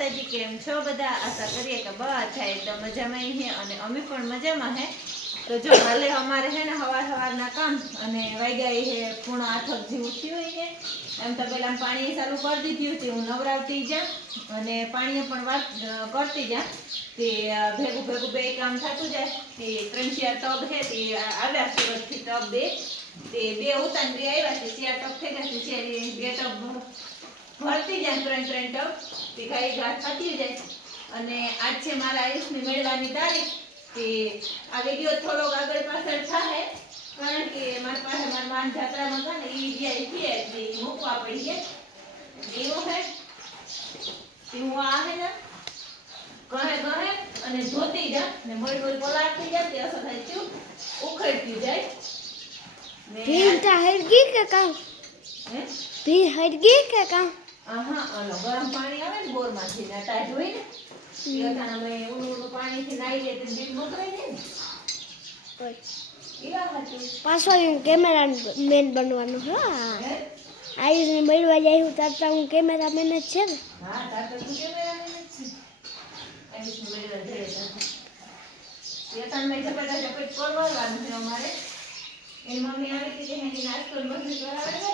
માતાજી કેમ છો બધા? આશા કરીએ કે બધા એકદમ મજામાં હે અને અમે પણ મજામાં હે. તો જો હાલે અમારે હે ને હવાર હવારના કામ અને વાગ્યા હે પૂર્ણ આઠક જેવું થયું હે. એમ તો પેલા પાણી ચાલુ કરી દીધી હતી, હું નવરાવતી જા અને પાણી પણ વાત કરતી જા. તે ભેગું ભેગું બે કામ થતું જાય. તે ત્રણ ચાર ટબ હે, તે આવ્યા સુરતથી ટબ બે. તે બે ઉતાન બે આવ્યા છે ચાર ટબ થઈ ગયા છે બે ટબ ભરતી જાય ત્રણ ત્રણ ટપ તે ગાય ઘાસ થતી જાય. અને આજ છે મારા આયુષની મેળવાની તારીખ તે આ વીડિયો થોડોક આગળ પાછળ થાય કારણ કે મારી પાસે મારા માન જાત્રામાં હતા ને એ જ્યાં છે એટલે ઈ મૂકવા પડી ગયા. એવું હે. તે હું આ હે ને ગહે ગહે અને ધોતી જા ને મળી મળી પલાળતી જા તે અસર થાય છું ઉખડતી જાય. ભીલ હરગી કે કામ હે? ભીલ હરગી કે કામ આહા ઓલો ગરમ પાણી આવે ને બોરમાંથી ને જોઈ ને એ અટાણામાં ઊંડું ઊંડું પાણીથી નાહી લે તો બીક મોકલાઈ જાય ને. એવા હતું પાછો હું કેમેરા મેન બનવાનું હા. હે? આયુષને મળવા જાય હું તારતા હું કેમેરા મેન જ છે ને. હા તાર તો તું કેમેરામેન જ છે. આયુષનું મેળવા જઈએ તાર. એ અટાણામાં ઝપટા ઝપટ કરવાનું છે અમારે. એની મમ્મી આવી હતી કે નાસ્તો બધું કરાવે ને.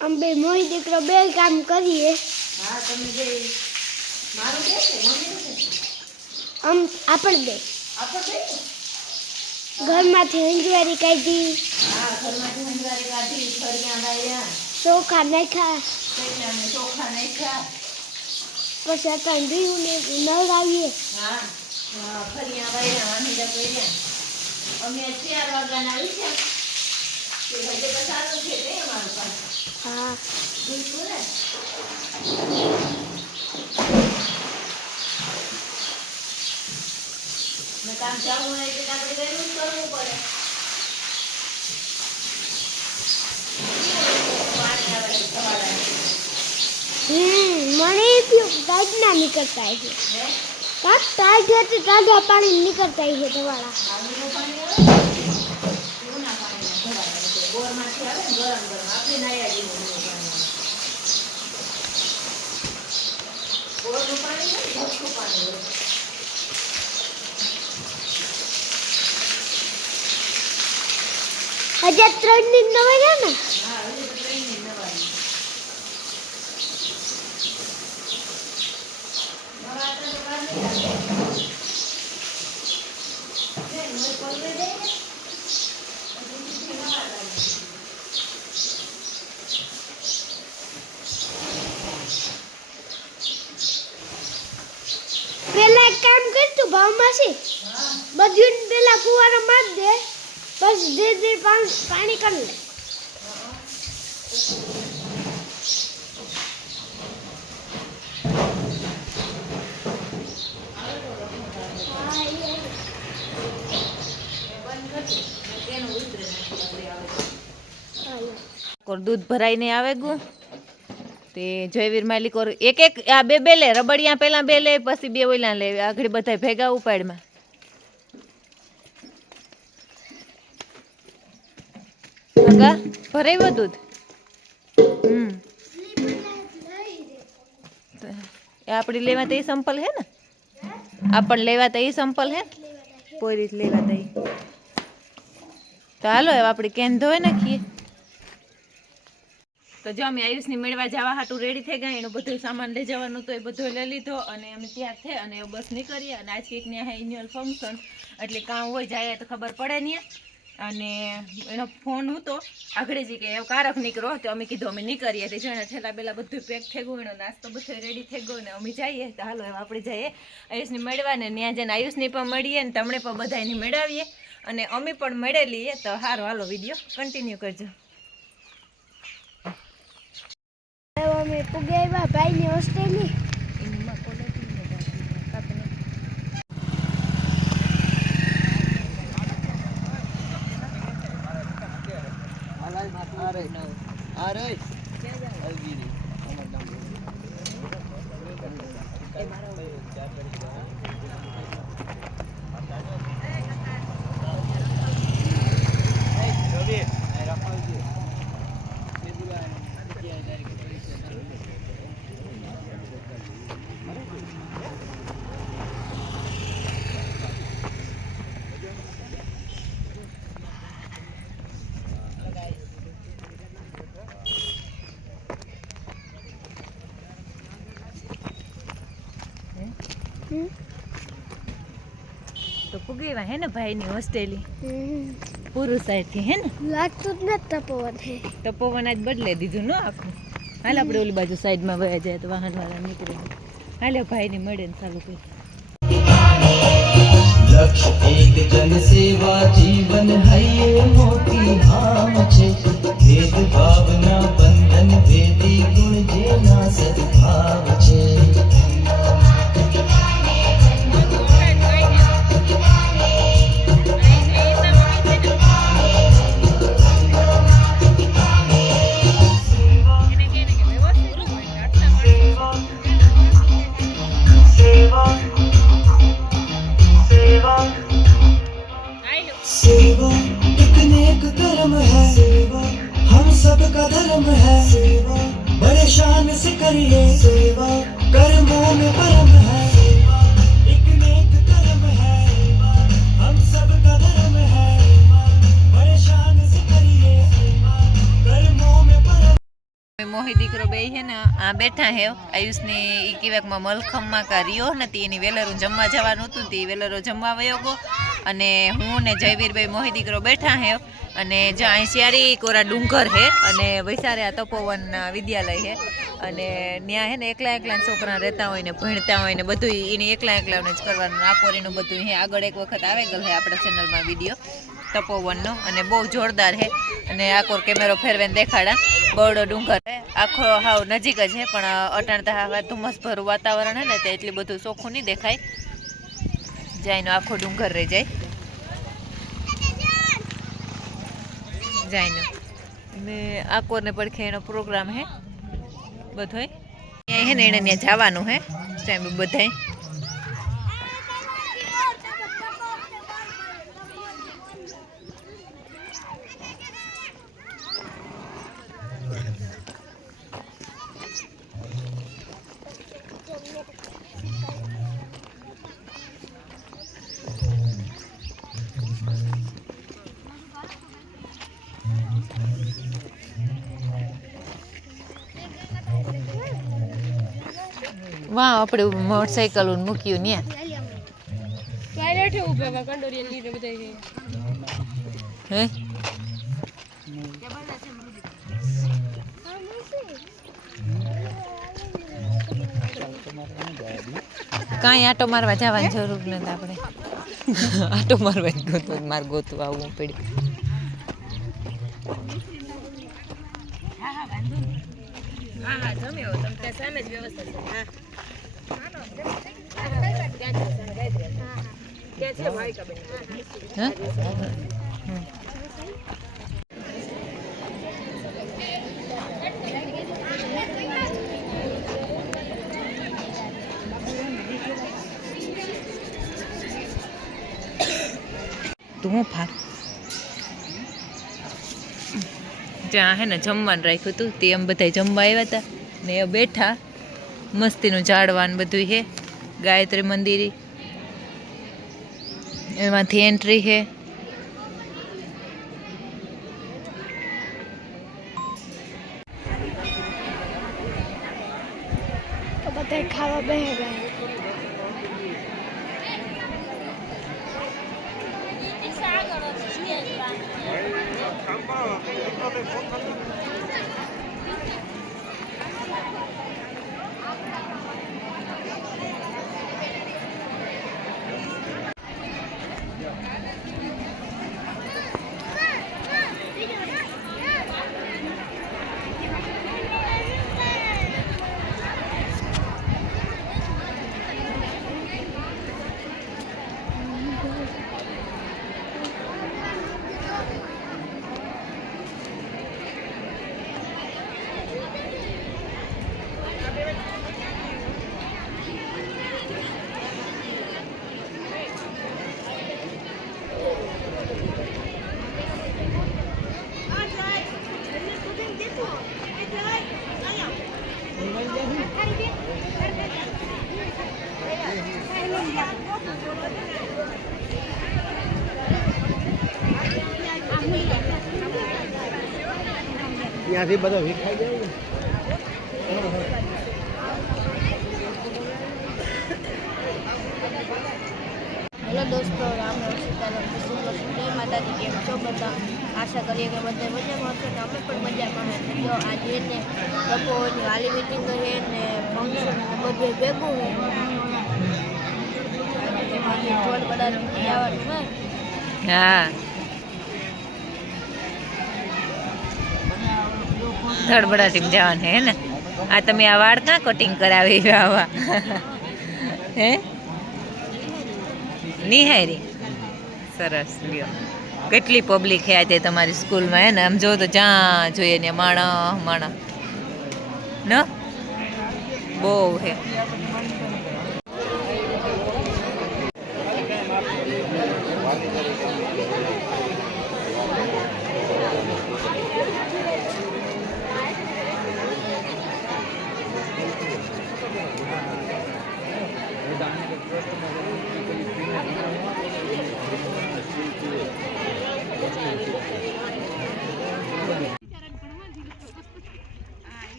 આમ બે મોહી દીકરો બે કામ કરીએ. હા તમે જે મારું કે છે મમ્મીનું આમ આપણે બે. ઘરમાંથી હંજવારી કાઢી. હા ઘરમાંથી હંજવારી કાઢી ફરિયા બાયા ચોખા નાખ્યા. ચોખા નાખ્યા. પછી અત્યારે ને નવડાવીએ હા હા, ફરિયા વાયરા વાંદરા કર્યા. અમે ચાર વાગ્યાના આવી છે તે હજે છે તે અમારું પાસે હા. કામ જવું હોય એટલે આપણે વહેલું જ કરવું પડે. પાણી આવે છે સવારે હમ મને થયું ટાઈટ ના નીકળતા છે કાંક ટાઈટ હતી તાજા પાણી નીકળતા છે તમારા. બોરમાંથી આવે ગરમ ગરમ. આપણે નાયા જેવું એવું પાણી આવે. બોરનું પાણી છે ને ભરતું પાણી હોય. હજાર ત્રણની? નવા છે ને Thank હજી તો ટ્રેનની નવાઈ નવા હતા તો વાર નહીં લાગે. બેન, હવે પલળે જાય ને, પછી બીજી નવા લાગે. પેલા એક કામ ભાવમાં છે બધું પેલા ફુવારો માર દે બસ ધીરે ધીરે પાણી કરી લે. દૂધ ભરાઈને આવે ગયું તે જયવીર માલિક એક એક આ બે બે લે રબડિયા પેલા બે લે પછી બે ઓલા લે આગળ બધા ભેગા ઉપાડમાં. આગા ભરાયું દૂધ? હમ. આપણી લેવા તો એ સંપલ હે ને? આપણ લેવા તો એ સંપલ હે પોરી રીત લેવા તો. તો હાલો હવે આપણે કેન ધોઈ નાખીએ. તો જો અમે આયુષની મેળવા જવા હાટું રેડી થઈ ગયા, એનું બધું સામાન લઈ જવાનું તો એ બધું લઈ લીધો અને અમે ત્યાં થઈ અને બસ નીકળીએ અને આજ કંઈક ત્યાં એન્યુઅલ ફંક્શન એટલે કામ હોય જાય તો ખબર પડે નહીં અને એનો ફોન હતો, આગળ જ કે કારક નીકળો, તો અમે કીધું અમે નીકળીએ. તે જોઈને છેલ્લા પહેલાં બધું પેક થઈ ગયું, એનો નાસ્તો બધો રેડી થઈ ગયો ને અમે જઈએ. તો હાલો, હવે આપણે જઈએ આયુષને મળવા ને ત્યાં જઈને આયુષની પણ મળીએ ને તમને પણ બધાને મેળવીએ. અને અમે પણ મળેલીએ, તો સારો હાલો વીડિયો કન્ટિન્યુ કરજો. અમે પૂગે આવ્યા ભાઈની હોસ્ટેલની અરે અરે પુગેવા હે ને ભાઈની હોસ્ટેલી. પૂરું સાઈડથી હે ને? લાગતું જ નથી તપોવન હે. તપોવન આજ બદલે દીધું ન આખું હાલ આપણે ઓલી બાજુ સાઈડમાં વયા જાય તો વાહન વાળા નીકળે. હાલે ભાઈને મળે ને ચાલુ કરી. લક્ષ્ય એક જન સેવા જીવન હૈયે મોટી ધામ છે. ભેદ ભાવના બંધન ભેદી ગુણ જેના સદભાવ છે. બેઠા હે. આયુષની એ કિવાકમાં મલખમમાં કા રહ્યો નથી એની વેલરું જમવા જવાનું હતું તે વેલરો જમવા વયો ગયો. અને હું ને જયવીરભાઈ મોહી દીકરો બેઠા હે. અને જ્યાં શિયારી કોરા ડુંગર હે અને વૈસારે આ તપોવન વિદ્યાલય હે. અને ત્યાં હે ને એકલા એકલા છોકરા રહેતા હોય ને ભણતા હોય ને બધું એની એકલા એકલાને જ કરવાનું. આપોરીનું બધું હે. આગળ એક વખત આવે ગયેલ હે આપણા ચેનલમાં વીડિયો. તપોવનનો અને બહુ જોરદાર છે. અને આખો કેમેરો ફેરવીને દેખાડા. બરડો ડુંગર છે. આખો હાવ નજીક જ છે, પણ અટાણતા હવે ધુમ્મસભરું વાતાવરણ હે ને, તે એટલું બધું ચોખ્ખું નહીં દેખાય. જાયનો આખો ડુંગર રહી જાય. જાયનો. ને આકોરને પડખે એનો પ્રોગ્રામ હે બધોય. હે ને, એને ત્યાં જવાનું હે બધાય. વાહ આપણે મોટરસાઇકલ મૂક્યું બધા હે? કાંઈ આટો મારવા જવાની જરૂર નથી આપણે. આટો મારવા જ ગોતો મારે ગોતું આવવું પડ્યું હા? તું હું. ફાર જ્યાં હે ને જમવાનું રાખ્યું હતું તે એમ બધા જમવા આવ્યા હતા ને એ બેઠા મસ્તીનું ઝાડવાન બધું છે. ગાયત્રી મંદિર. એમાંથી એન્ટ્રી છે. બધા ખાવા બે ગયા. ત્યાંથી બધો વિખાઈ જાય ને. દોસ્તો રામ રામ સીતારામ. જય માતાજી કેમ છો બધા? આશા કરીએ કે બધા મજામાં હશો ને અમે પણ મજામાં હે જો આજે ને લોકોની વાલી મિટિંગ છે ને ફંક્શન બધું ભેગું છે. હા. ધડબડા ટીમ જવાનું હે ને? આ તમે આ વાળ ક્યાં કટિંગ કરાવી આવા? હે? નિહારી. સરસ, લ્યો. કેટલી પબ્લિક હે આજે તમારી સ્કૂલમાં, હે ને? આમ જો તો જ્યાં જોઈએ ને માણા માણા. ન? બહુ હે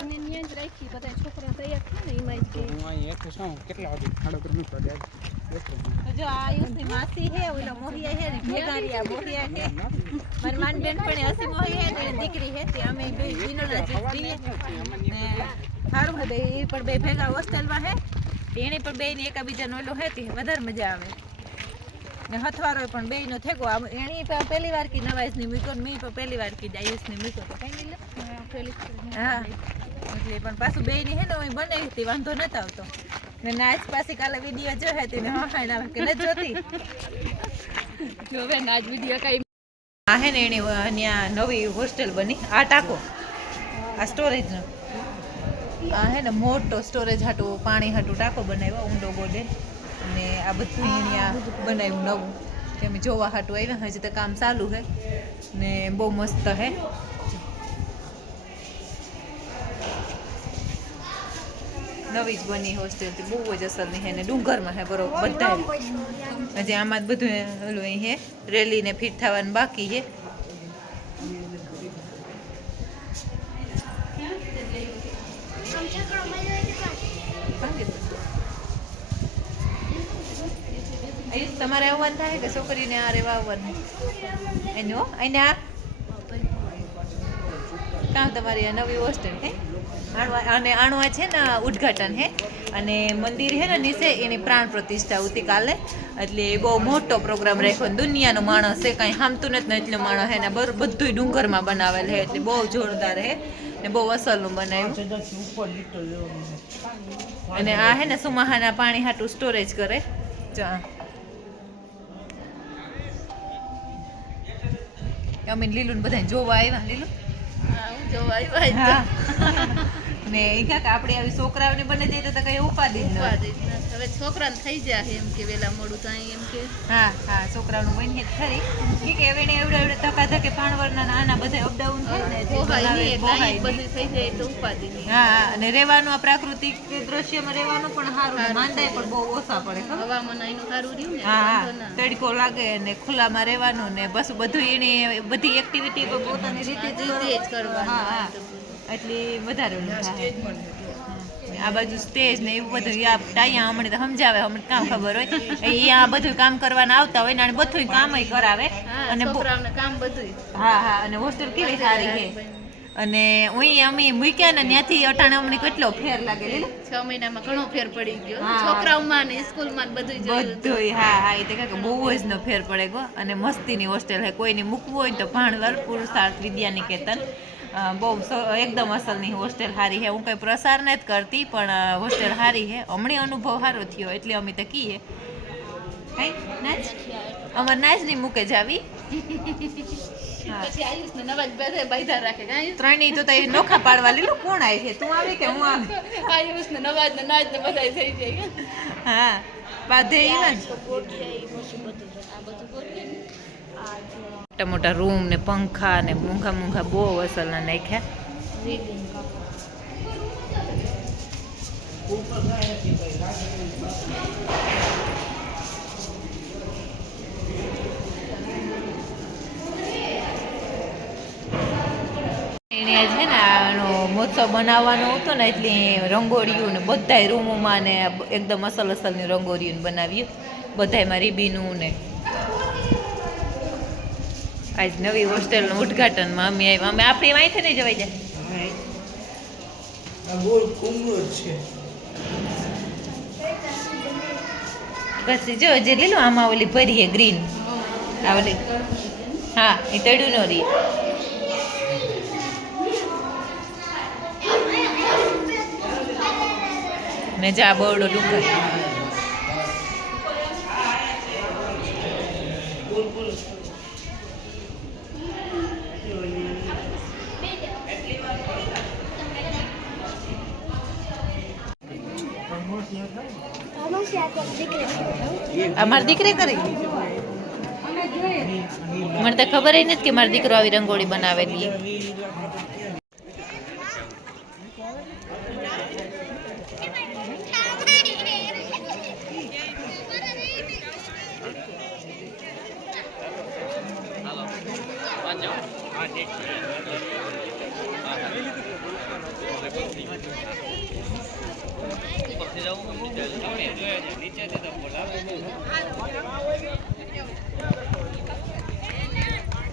અને ત્યાં જ રાખી બધા છોકરા તૈયાર થાય ને એમાં જ હું અહીં એક છું. કેટલા વાગે સાડા ત્રણ મિનિટ વાગે જો આ આયુષની માસી હે ઓલા મોહિયા હે ને ભેગારિયા મોહિયા હે મારી માન બેન પણ હસી મોહી હે ને દીકરી હે તે અમે બે જીતીએ ને સારું હે બે એ પણ બે ભેગા હોસ્ટેલમાં હે એની પણ બે ની એકાબીજાનો ઓલો હે તે વધારે મજા આવે. ને હથવારો પણ બે નો થેકો આમ એની પણ પહેલી વાર કી નવાઈસની મૂક્યો ને મી પણ પહેલી વાર કી આયુષની મૂક્યો તો કઈ નહીં હા. એટલે પણ પાછું બે ની હે ને હું બનાવી હતી વાંધો નતો આવતો. ને નાચ પાછી કાલે વીડિયો જો હતી ને હા હા કે ન જોતી. જોવે નાચ વીડિયો કઈ આ હે ને એની ત્યાં નવી હોસ્ટેલ બની આ ટાંકો આ સ્ટોરેજનો આ હે ને મોટો સ્ટોરેજ હાટું પાણી હાટું ટાંકો બનાવ્યો ઊંડો ગોડે અને આ બધું અહીંયા બનાવ્યું નવું. તે અમે જોવા હાટું આવ્યા હજી તો કામ ચાલુ છે ને બહુ મસ્ત હે. નવી જ બની હોસ્ટેલ બહુ જ અસરની નહીં ને ડુંગરમાં હે બરોબર બધા હજી આમાં જ બધું ઓલું હે રેલીને ફિટ થવાનું બાકી છે તમારે આવવાનું થાય કે છોકરીને આ રેવા આવવાનું? એનું એને આ? કામ તમારી આ નવી હોસ્ટેલ હે? અને આણવા છે ને ઉદ્ઘાટન હે. અને મંદિર હે ને નીચે એની પ્રાણ પ્રતિષ્ઠા આવતીકાલે. કાલે એટલે બહુ મોટો પ્રોગ્રામ રાખ્યો દુનિયાનો માણસ છે કાંઈ હામતું નથી ને એટલો માણસ હે ને બધું ડુંગરમાં બનાવેલ હે એટલે બહુ જોરદાર હે. ને બહુ અસલનું બનાવ્યું. અને આ હે ને સુમાહાના પાણી હાટું સ્ટોરેજ કરે. અમે લીલું ને બધા જોવા આવ્યા લીલું? હા. ને એ કાંઈક આપણે આવી છોકરાઓને બને જઈએ તો કઈ ઉપાધિ જ ન. હવે છોકરાને થઈ જાય એમ કે વેલા મોડું થાય એમ કે. હા હા છોકરાઓનું બની જ ખરી. ઠીક હવે એને એવડે એવડે ધક્કા ધકે પાણવરના નાના બધા અપડાઉન થાય ને. બધું થઈ જાય તો ઉપાધિ નહીં. હા અને રહેવાનું આ પ્રાકૃતિક દ્રશ્યમાં રહેવાનું પણ સારું ને માંદાય પણ બહુ ઓછા પડે હવામાન અહીંનું સારું રહ્યું ને હા ના તડકો લાગે અને ખુલ્લામાં રહેવાનું ને બસ બધું એને બધી એક્ટિવિટી પોતાની રીતે જ કરવા હા હા. એટલે વધારે. આ બાજુ સ્ટેજ ને એવું બધું આ ટાયા હમણે તો સમજાવે હમણાં કામ ખબર હોય. એ આ બધું કામ કરવાના આવતા હોય ને બધું કામ કરાવે. અને કામ બધું હા હા અને હોસ્ટેલ કેવી સારી છે? અને અહીં અમે મૂક્યા ને ત્યાંથી અટાણે અમને કેટલો ફેર લાગે છ મહિનામાં ઘણો ફેર પડી ગયો. છોકરાઓમાં ને સ્કૂલમાં બધું બધું હા હા એ તો કાંઈક બહુ જ નો ફેર પડે ગો અને મસ્તીની હોસ્ટેલ હે કોઈને મૂકવું હોય તો ભાણવર પુરુષાર્થ વિદ્યા નિકેતન બહુ એકદમ અસલની હોસ્ટેલ સારી છે હું કંઈ પ્રસાર નથી કરતી પણ હોસ્ટેલ સારી છે હમણાં અનુભવ સારો થયો એટલે અમે તો કહીએ કઈ નાચ? અમાર નાચ નહીં મૂકે જાવી. ત્રણેય તો તઈ નોખા પાડવા લીલું કોણ આવી છે? તું આવી કે હું આવી? આયુષ ને નવાજ ને નાચ ને બધા થઈ જાય હા? પાધે ને મોટા મોટા રૂમ ને પંખા ને મૂંઘા મૂંઘા બહુ અસલના નાખ્યા. એને છે ને આનો મહોત્સવ બનાવવાનો હતો ને, એટલે રંગોળીયું ને બધાય રૂમોમાં ને એકદમ અસલ અસલની રંગોળીયું બનાવ્યું. બધાયમાં રીબીનું ને આજ નવી હોસ્ટેલનું ઉદ્ઘાટનમાં અમે આવ્યા અમે આપણે વાંચે નહીં જવાઈ જાય. કુમળો જ જો લીલું આમાં ઓલી ભરી હે ગ્રીન આ ઓલી હા એ તળ્યું નો રી ને જા બોરડો ડુંગર. આ મારી દીકરી કરી? મને તો ખબર નથી કે મારો દીકરો આવી રંગોળી બનાવેલી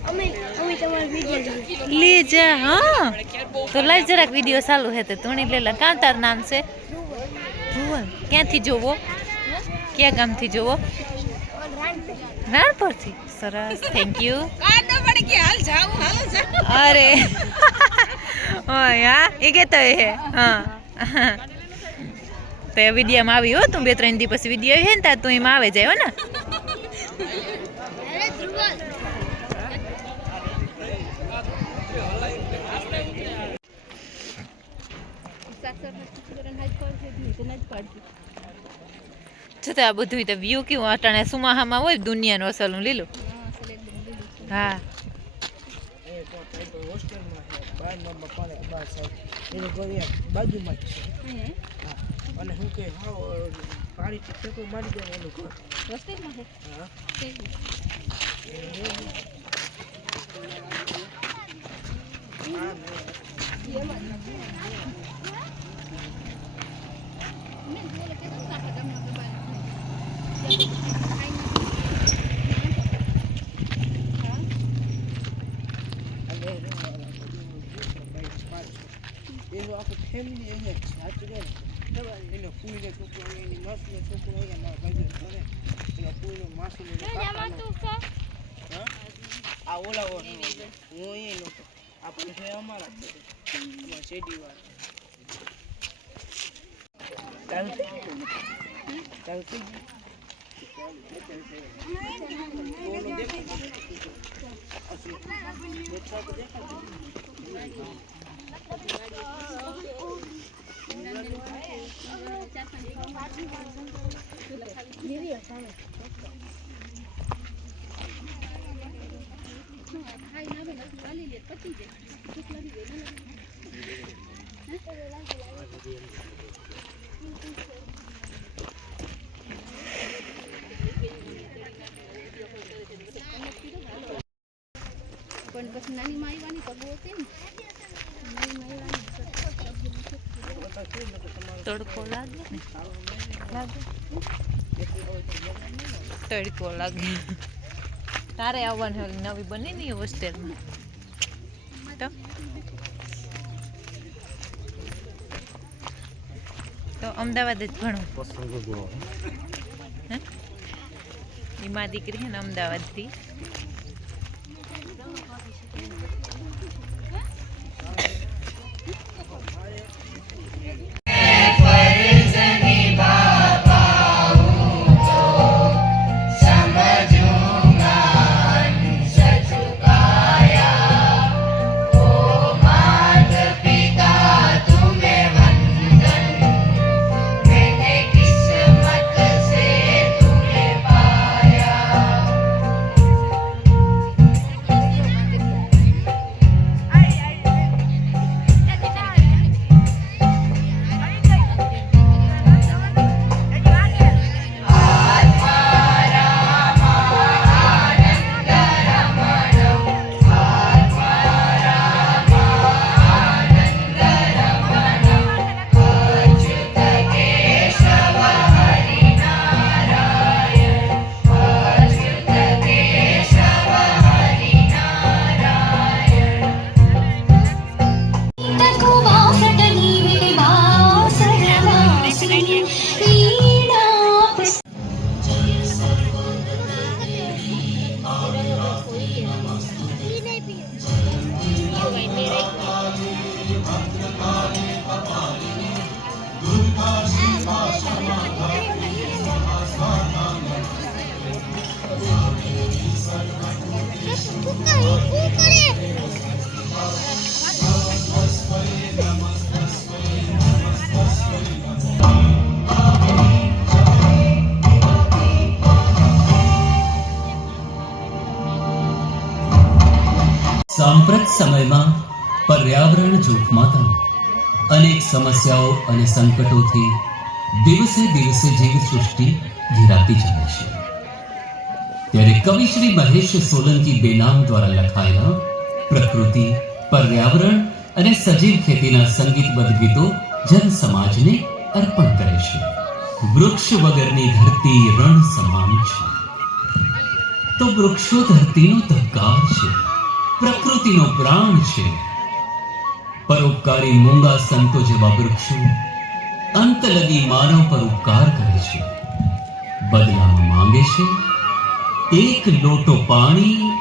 અમે અમે તમારો વીડિયો લે જા હા. તો લાઈ જરાક વીડિયો ચાલુ હે તો તુણી લેલા. કાં તાર નામ છે. ભુવન ક્યાંથી જોવો? ક્યાં ગામથી જોવો? રાણપુરથી. સરસ થેન્ક યુ અરે. હા એ કેતો હે. હા. તો એ વિડીયામાં આવી હો તું બે ત્રણ દી પછી વીડિયો હે ને તાર તું એમાં આવે જાય હો ને. છતાં આ બધું તો વ્યૂ કેવું અટાણે સુમાહામાં હોય દુનિયાનું અસલનું લીલું હા હોસ્ટેલમાં છે બાર નંબર પાડે બાર સાહેબ એને ઘરે બાજુમાં જ છે હા. અને શું કે હાવ પાણીથી ઠેકો મારી દેવાનું ઘર હા એનું આખું ફેમિલી અહીંયા જ છે સાચું કહે ને એનો પૂઈને છોકરો હોય એની માસીનો છોકરો હોય મારા ભાઈ ઘરે એનો પૂઈનો માસીનો એનો કાકાનો. હા? આ ઓલા ઓર હું અહીંયા નહોતો આપણે છે અમારા જ છે અમારા શેરડીવાળા. ચાલુ થઈ પણ પછી નાની માં આવવાની તો હતી ને. તડકો લાગે ને. લાગે તડકો લાગે. તારે આવવાનું નવી બની ને હોસ્ટેલમાં અમદાવાદ જ ભણો. હે? એમાં દીકરી છે ને અમદાવાદથી. સાંપ્રત સમયમાં પર્યાવરણ જોખમાતા અનેક સમસ્યાઓ અને સંકટોથી દિવસે દિવસે જીવસૃષ્ટિ ઘેરાતી જાય છે. ત્યારે કવિ શ્રી મહેશ સોલંકી બેનામ દ્વારા લખાયેલા પ્રકૃતિ, પર્યાવરણ અને સજીવ ખેતીના સંગીતબદ્ધ ગીતો જન સમાજને અર્પણ કરે છે. વૃક્ષ વગરની ધરતી રણ સમાન છે. તો વૃક્ષો ધરતીનો ધબકાર છે. પ્રકૃતિનો પ્રાણ છે. પરોપકારી મૂંગા સંતો જેવા વૃક્ષો અંત લગી માનવ પર ઉપકાર કરે છે. બદલામાં માંગે છે. એક લોટો પાણી